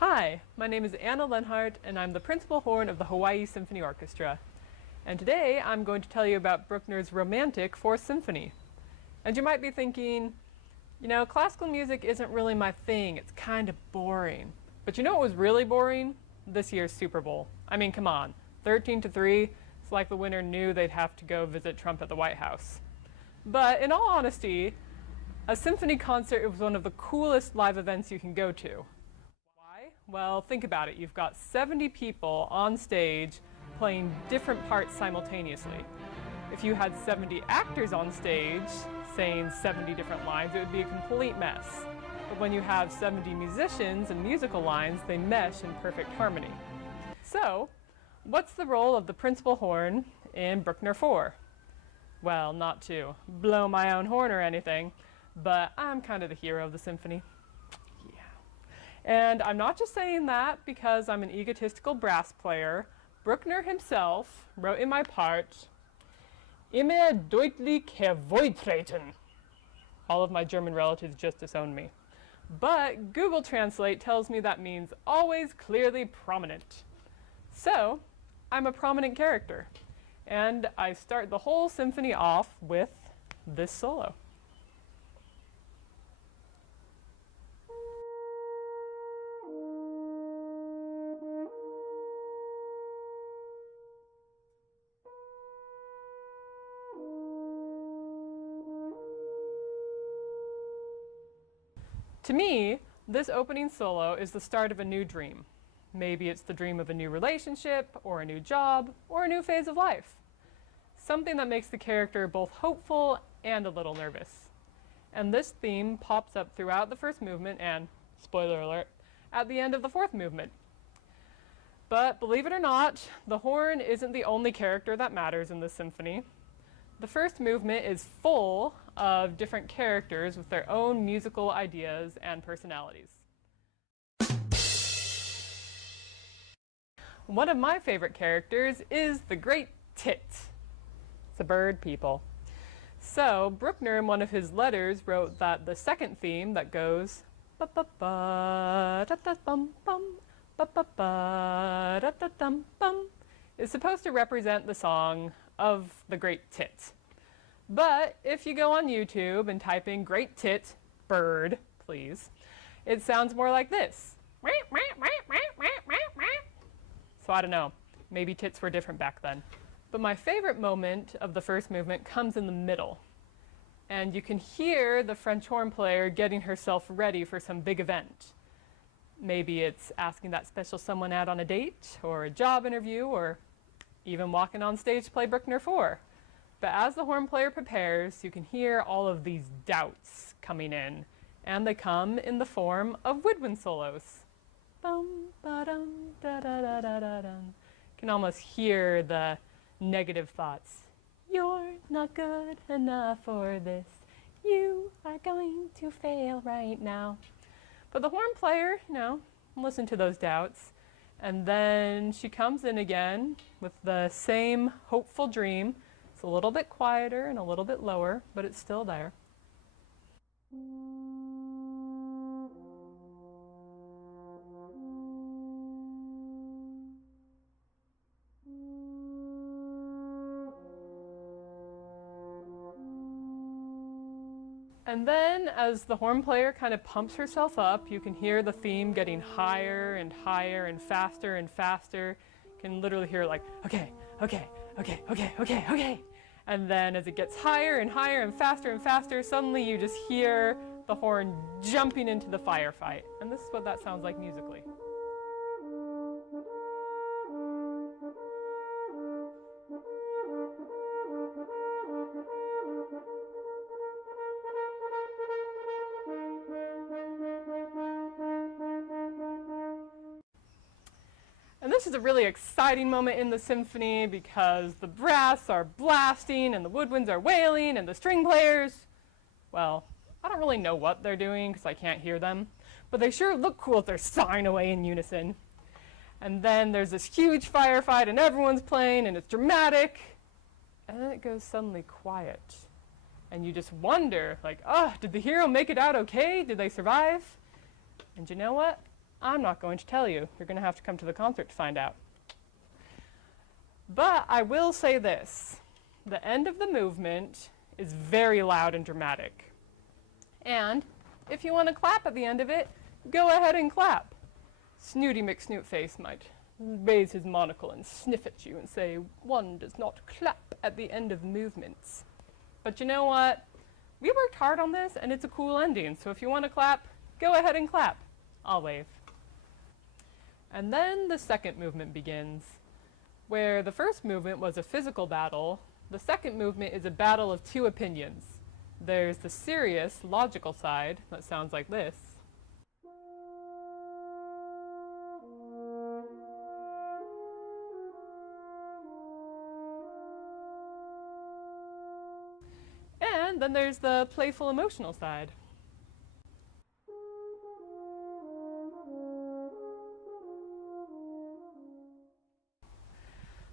Hi, my name is Anna Lenhart, and I'm the principal horn of the Hawai'i Symphony Orchestra. And today I'm going to tell you about Bruckner's Romantic Fourth Symphony. And you might be thinking, you know, classical music isn't really my thing, it's kind of boring. But you know what was really boring? This year's Super Bowl. I mean, come on, 13-3, it's like the winner knew they'd have to go visit Trump at the White House. But in all honesty, a symphony concert was one of the coolest live events you can go to. Why? Well, think about it. You've got 70 people on stage playing different parts simultaneously. If you had 70 actors on stage saying 70 different lines, it would be a complete mess. But when you have 70 musicians and musical lines, they mesh in perfect harmony. So, what's the role of the principal horn in Bruckner 4? Well, not to blow my own horn or anything, but I'm kind of the hero of the symphony. Yeah. And I'm not just saying that because I'm an egotistical brass player. Bruckner himself wrote in my part, "Immer deutlich hervortreten." All of my German relatives just disowned me. But Google Translate tells me that means always clearly prominent. So, I'm a prominent character. And I start the whole symphony off with this solo. To me, this opening solo is the start of a new dream. Maybe it's the dream of a new relationship, or a new job, or a new phase of life. Something that makes the character both hopeful and a little nervous. And this theme pops up throughout the first movement and, spoiler alert, at the end of the fourth movement. But believe it or not, the horn isn't the only character that matters in this symphony. The first movement is full of different characters with their own musical ideas and personalities. One of my favorite characters is the great tit. It's a bird, people. So Bruckner, in one of his letters, wrote that the second theme that goes ba ba ba da da bum bum ba ba ba da da dum bum is supposed to represent the song of the great tit. But if you go on YouTube and type in great tit bird, please, it sounds more like this. So I don't know, maybe tits were different back then. But my favorite moment of the first movement comes in the middle. And you can hear the French horn player getting herself ready for some big event. Maybe it's asking that special someone out on a date, or a job interview, or even walking on stage to play Bruckner 4. But as the horn player prepares, you can hear all of these doubts coming in, and they come in the form of woodwind solos. Bum, ba-dum, da-da-da-da-da-dum. You can almost hear the negative thoughts. You're not good enough for this. You are going to fail right now. But the horn player, you know, listen to those doubts. And then she comes in again with the same hopeful dream. It's a little bit quieter and a little bit lower, but it's still there. And then, as the horn player kind of pumps herself up, you can hear the theme getting higher and higher and faster and faster. You can literally hear like, okay, okay, okay, okay, okay, okay. And then as it gets higher and higher and faster, suddenly you just hear the horn jumping into the firefight. And this is what that sounds like musically. And this is a really exciting moment in the symphony because the brass are blasting and the woodwinds are wailing and the string players, well, I don't really know what they're doing because I can't hear them, but they sure look cool if they're sawing away in unison. And then there's this huge firefight and everyone's playing and it's dramatic. And then it goes suddenly quiet. And you just wonder, like, oh, did the hero make it out okay? Did they survive? And you know what? I'm not going to tell you. You're going to have to come to the concert to find out. But I will say this. The end of the movement is very loud and dramatic. And if you want to clap at the end of it, go ahead and clap. Snooty McSnootface might raise his monocle and sniff at you and say, one does not clap at the end of movements. But you know what? We worked hard on this, and it's a cool ending. So if you want to clap, go ahead and clap. I'll wave. And then the second movement begins. Where the first movement was a physical battle, the second movement is a battle of two opinions. There's the serious, logical side that sounds like this. And then there's the playful, emotional side.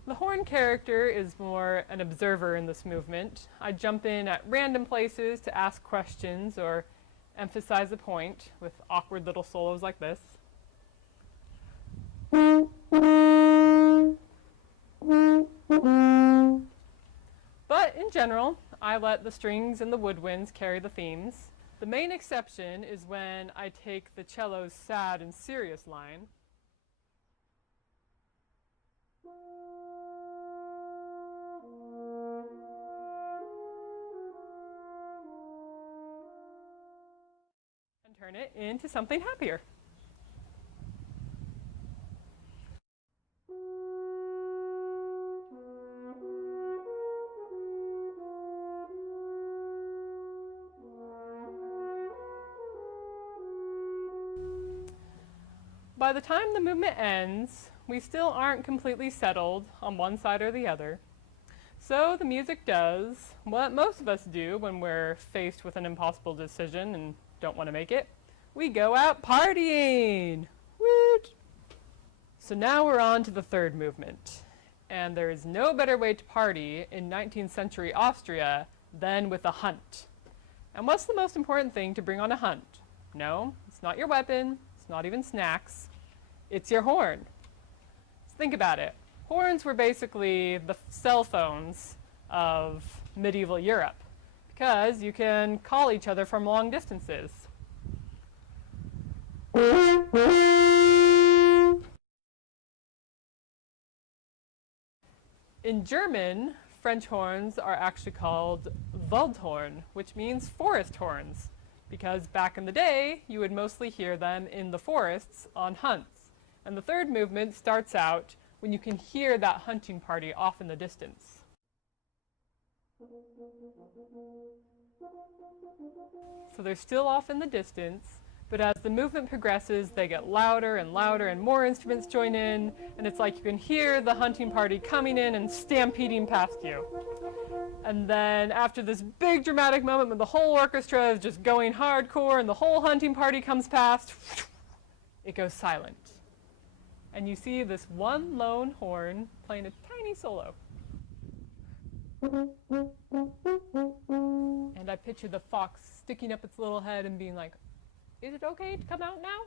The horn character is more an observer in this movement. I jump in at random places to ask questions or emphasize a point with awkward little solos like this. But in general, I let the strings and the woodwinds carry the themes. The main exception is when I take the cello's sad and serious line and turn it into something happier. By the time the movement ends, we still aren't completely settled on one side or the other. So the music does what most of us do when we're faced with an impossible decision and don't want to make it. We go out partying! Woot! So now we're on to the third movement. And there is no better way to party in 19th century Austria than with a hunt. And what's the most important thing to bring on a hunt? No, it's not your weapon, it's not even snacks. It's your horn. So think about it. Horns were basically the cell phones of medieval Europe because you can call each other from long distances. In German, French horns are actually called Waldhorn, which means forest horns, because back in the day, you would mostly hear them in the forests on hunts. And the third movement starts out when you can hear that hunting party off in the distance. So they're still off in the distance, but as the movement progresses, they get louder and louder and more instruments join in, and it's like you can hear the hunting party coming in and stampeding past you. And then after this big dramatic moment when the whole orchestra is just going hardcore and the whole hunting party comes past, it goes silent. And you see this one lone horn playing a tiny solo. And I picture the fox sticking up its little head and being like, is it okay to come out now?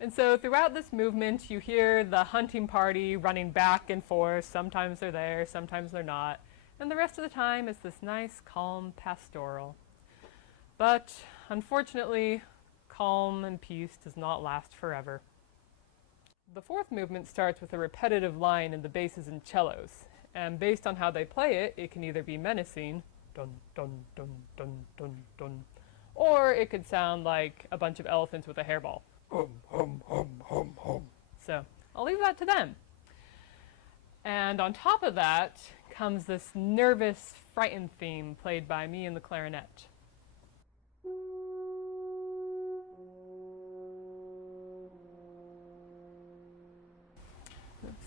And so throughout this movement, you hear the hunting party running back and forth. Sometimes they're there, sometimes they're not. And the rest of the time, it's this nice, calm pastoral. But unfortunately, calm and peace does not last forever. The fourth movement starts with a repetitive line in the basses and cellos, and based on how they play it, it can either be menacing, dun dun dun dun dun dun, or it could sound like a bunch of elephants with a hairball. Hum, hum, hum, hum, hum. So I'll leave that to them. And on top of that comes this nervous, frightened theme played by me and the clarinet.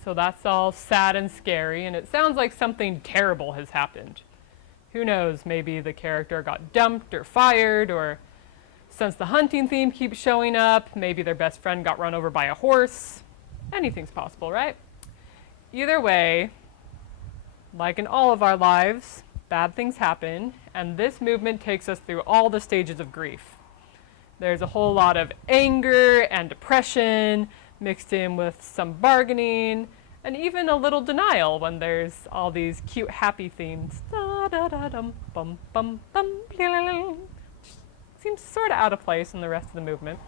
So that's all sad and scary, and it sounds like something terrible has happened. Who knows, maybe the character got dumped or fired, or since the hunting theme keeps showing up, maybe their best friend got run over by a horse. Anything's possible, right? Either way, like in all of our lives, bad things happen, and this movement takes us through all the stages of grief. There's a whole lot of anger and depression mixed in with some bargaining and even a little denial when there's all these cute happy themes. Da da da dum bum bum bum. Seems sort of out of place in the rest of the movement.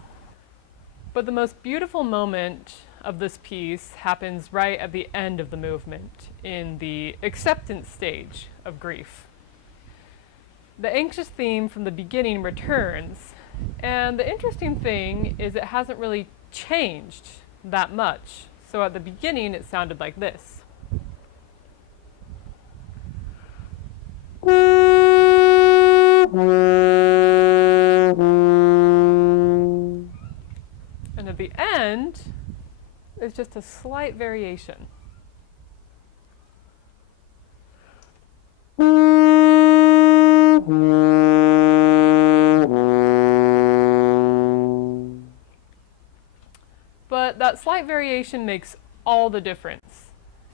But the most beautiful moment of this piece happens right at the end of the movement, in the acceptance stage of grief. The anxious theme from the beginning returns, and the interesting thing is it hasn't really changed that much. So at the beginning it sounded like this. And at the end, there's just a slight variation. But that slight variation makes all the difference.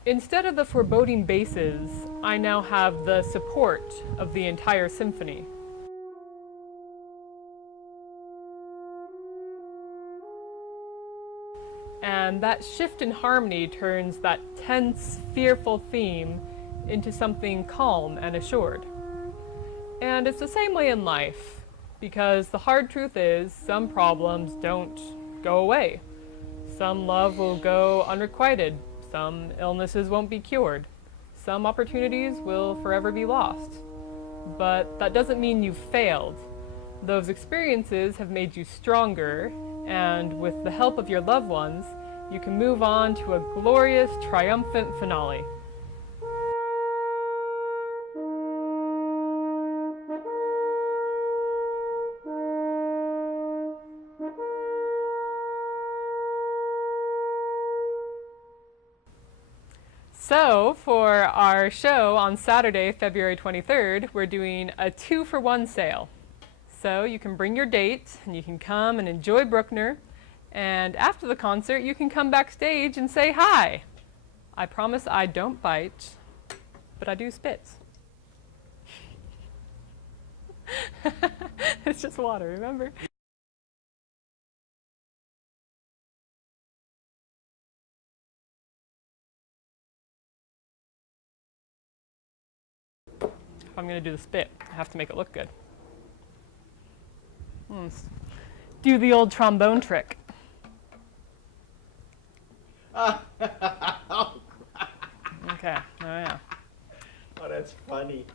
Instead of the foreboding basses, I now have the support of the entire symphony. And that shift in harmony turns that tense, fearful theme into something calm and assured. And it's the same way in life, because the hard truth is some problems don't go away. Some love will go unrequited. Some illnesses won't be cured. Some opportunities will forever be lost. But that doesn't mean you've failed. Those experiences have made you stronger, and with the help of your loved ones, you can move on to a glorious, triumphant finale. So, for our show on Saturday, February 23rd, we're doing a 2-for-1 sale. So you can bring your date, and you can come and enjoy Bruckner, and after the concert, you can come backstage and say hi. I promise I don't bite, but I do spit. It's just water, remember? If I'm going to do the spit, I have to make it look good. Do the old trombone trick. Okay, oh yeah. Oh, that's funny.